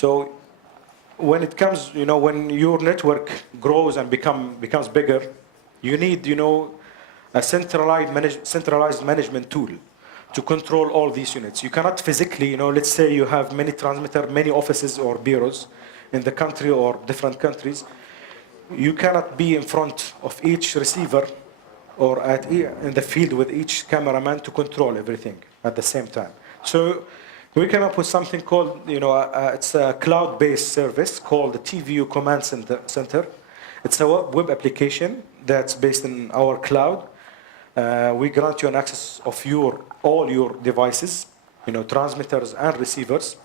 So when it comes, when your network grows and becomes bigger, you need, a centralized management tool to control all these units. You cannot physically, let's say you have many transmitters, many offices or bureaus in the country or different countries. You cannot be in front of each receiver or in the field with each cameraman to control everything at the same time. So we came up with something called, it's a cloud-based service called the TVU Command Center. It's a web application that's based in our cloud. We grant you an access of all your devices, transmitters and receivers,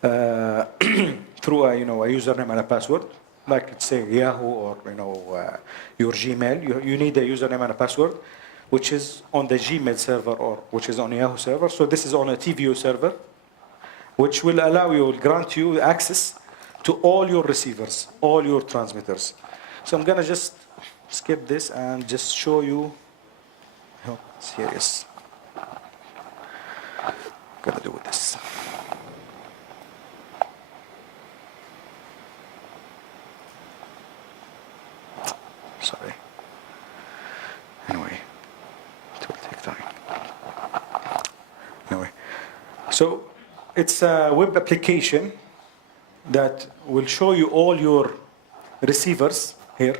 through a username and a password. Like, let's say, Yahoo or your Gmail. You need a username and a password, which is on the Gmail server or which is on Yahoo server. So this is on a TVU server, which will grant you access to all your receivers, all your transmitters. So I'm gonna just skip this and just show you how serious I'm gonna do with this. Sorry. Anyway, it will take time. Anyway, so it's a web application that will show you all your receivers here,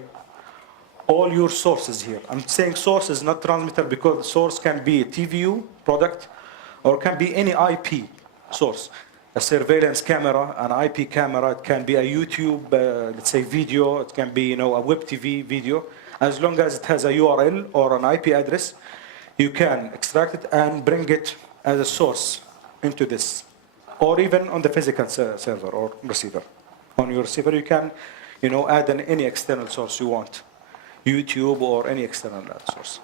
all your sources here. I'm saying sources, not transmitter, because source can be a TVU product or can be any IP source. A surveillance camera, an IP camera, it can be a YouTube, let's say video, it can be a web TV video. As long as it has a URL or an IP address, you can extract it and bring it as a source into this. Or even on the physical server or receiver. On your receiver, you can add any external source you want. YouTube or any external source.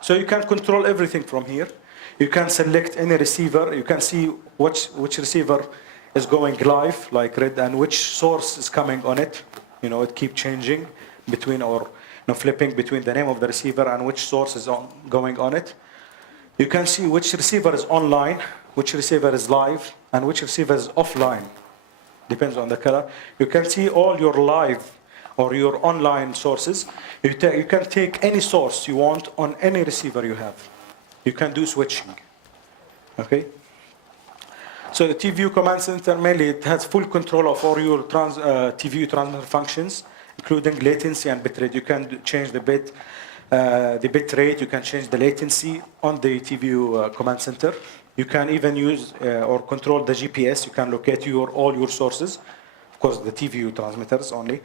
So you can control everything from here. You can select any receiver. You can see which receiver is going live, like red, and which source is coming on it. It keeps changing between or flipping between the name of the receiver and which source is going on it. You can see which receiver is online, which receiver is live, and which receiver is offline. Depends on the color. You can see all your live or your online sources. You can take any source you want on any receiver you have. You can do switching. Okay? So the TVU Command Center, mainly it has full control of all your TVU transmitter functions, including latency and bitrate. You can change the bit rate, you can change the latency on the TVU Command Center. You can even use or control the GPS. You can locate all your sources. Of course, the TVU transmitters only.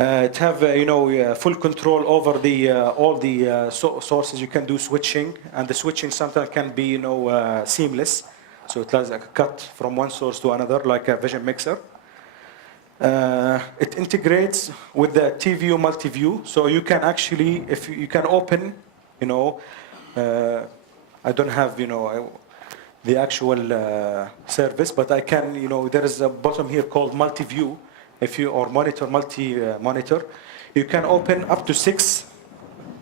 It have full control over all the sources. You can do switching, and the switching sometimes can be seamless. So it has a cut from one source to another, like a vision mixer. It integrates with the TVU multi-view, so you can actually, if you can open, I don't have the actual service, but I can, there is a button here called multi-view. Or multi-monitor, you can open up to 6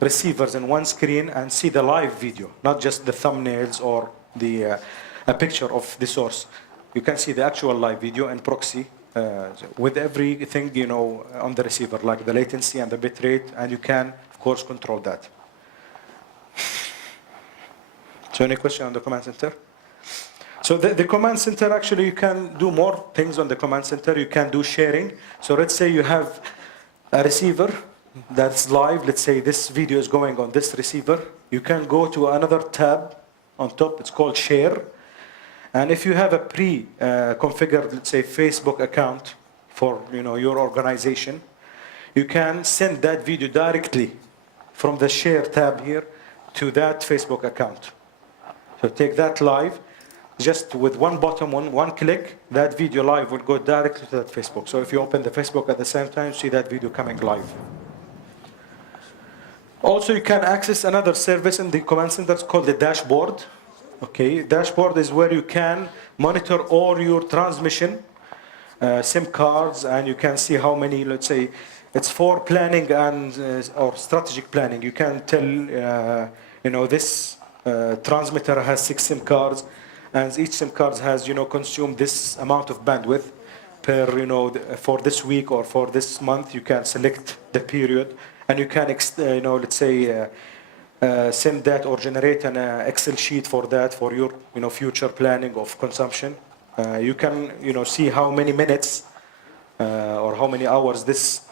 receivers in one screen and see the live video, not just the thumbnails or a picture of the source. You can see the actual live video and proxy with everything on the receiver, like the latency and the bit rate, and you can, of course, control that. So any question on the command center? So the command center, actually, you can do more things on the command center. You can do sharing. So let's say you have a receiver that's live. Let's say this video is going on this receiver. You can go to another tab on top. It's called share. And if you have a pre-configured, let's say, Facebook account for your organization, you can send that video directly from the share tab here to that Facebook account. So take that live. Just with one button, one click, that video live will go directly to that Facebook. So if you open the Facebook at the same time, see that video coming live. Also, you can access another service in the command center. It's called the dashboard. Okay, dashboard is where you can monitor all your transmission SIM cards, and you can see how many. Let's say it's for planning and or strategic planning. You can tell, this transmitter has 6 SIM cards. and each SIM card has, consumed this amount of bandwidth per, for this week or for this month. You can select the period, and you can, let's say, send that or generate an Excel sheet for that for your, future planning of consumption. You can, see how many minutes or how many hours this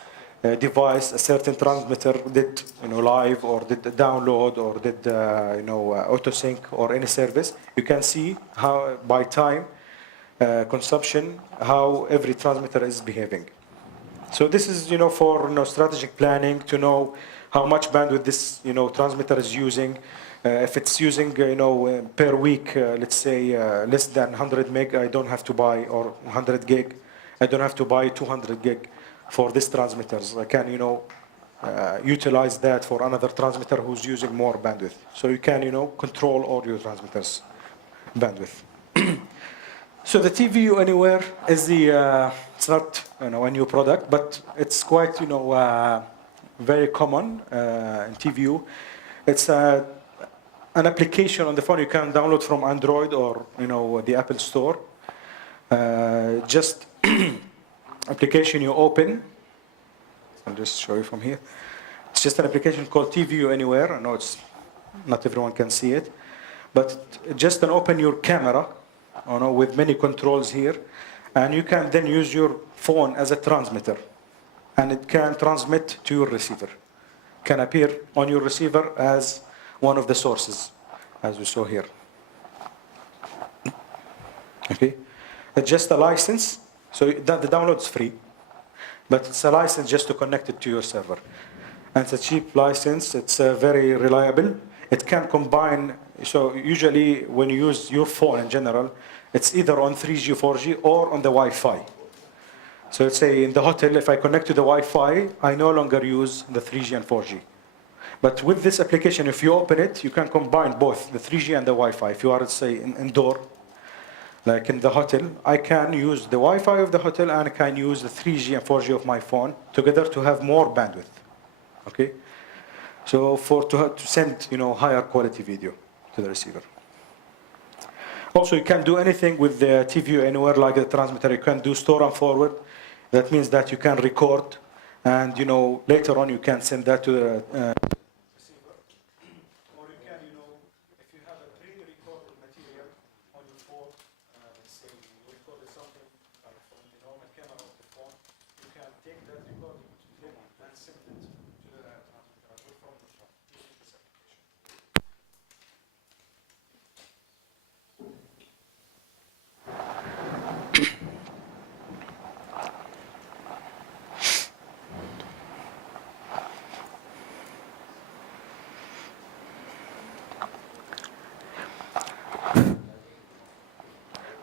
device, a certain transmitter, did, live or did download or did, auto sync or any service. You can see how by time consumption, how every transmitter is behaving. So this is, for strategic planning to know how much bandwidth this, transmitter is using. If it's using, per week, let's say less than 100 meg, I don't have to buy, or 100 gig, I don't have to buy 200 gig for these transmitters. I can, utilize that for another transmitter who's using more bandwidth. So you can, control all your transmitters' bandwidth. So the TVU Anywhere is the, it's not, a new product, but it's quite, very common in TVU. It's an application on the phone you can download from Android or, the Apple Store. Just application you open. I'll just show you from here. It's just an application called TVU Anywhere. I know it's not everyone can see it, but just open your camera, with many controls here, and you can then use your phone as a transmitter, and it can transmit to your receiver. Can appear on your receiver as one of the sources, as we saw here. Okay, it's just a license, so that the download is free, but it's a license just to connect it to your server. And it's a cheap license. It's very reliable. It can combine. So usually when you use your phone in general, it's either on 3G, 4G, or on the Wi-Fi. So let's say in the hotel, if I connect to the Wi-Fi, I no longer use the 3G and 4G. But with this application, if you open it, you can combine both the 3G and the Wi-Fi. If you are, let's say, indoor, like in the hotel, I can use the Wi-Fi of the hotel and I can use the 3G and 4G of my phone together to have more bandwidth. Okay? So to send, higher quality video to the receiver. Also, you can do anything with the TVU Anywhere, like the transmitter. You can do store and forward. That means that you can record, and later on you can send that to the receiver. Or you can, if you have a pre-recorded material on your phone, let's say you recorded something from the normal camera of the phone, you can take that recording and send it to the transmitter from the phone using this application.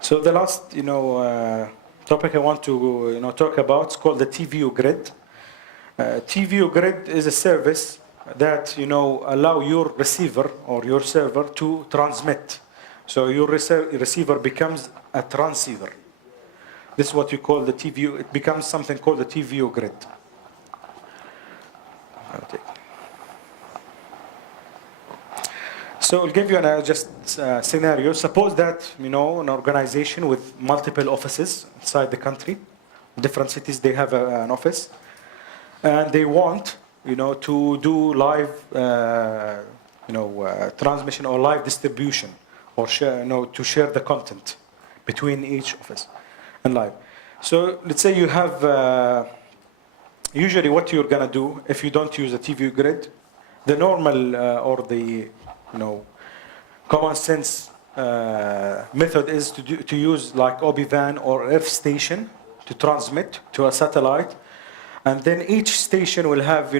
So the last, topic I want to, talk about is called the TVU Grid. TVU Grid is a service that, allow your receiver or your server to transmit. So your receiver becomes a transceiver. This is what you call the TVU. It becomes something called the TVU Grid. So I'll give you just a scenario. Suppose that, an organization with multiple offices inside the country, different cities, they have an office, and they want, to do live, transmission or live distribution, or share, to share the content between each office and live. So let's say you have, usually what you're gonna do if you don't use a TVU Grid, the normal or the common sense method is to use like OB-WAN or earth station to transmit to a satellite, and then each station will have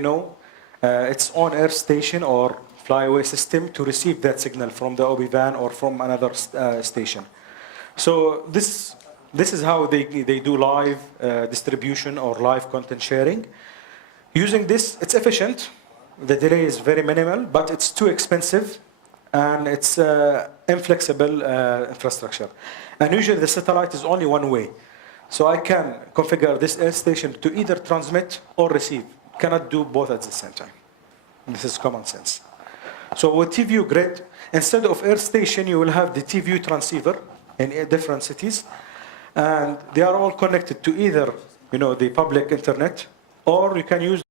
its own earth station or flyaway system to receive that signal from the OB-WAN or from another station. So this is how they do live distribution or live content sharing. Using this, it's efficient. The delay is very minimal, but it's too expensive, and it's inflexible infrastructure. And usually the satellite is only one way. So I can configure this earth station to either transmit or receive. Cannot do both at the same time. This is common sense. So with TVU Grid, instead of Earth Station, you will have the TVU transceiver in different cities, and they are all connected to either the public internet, or you can use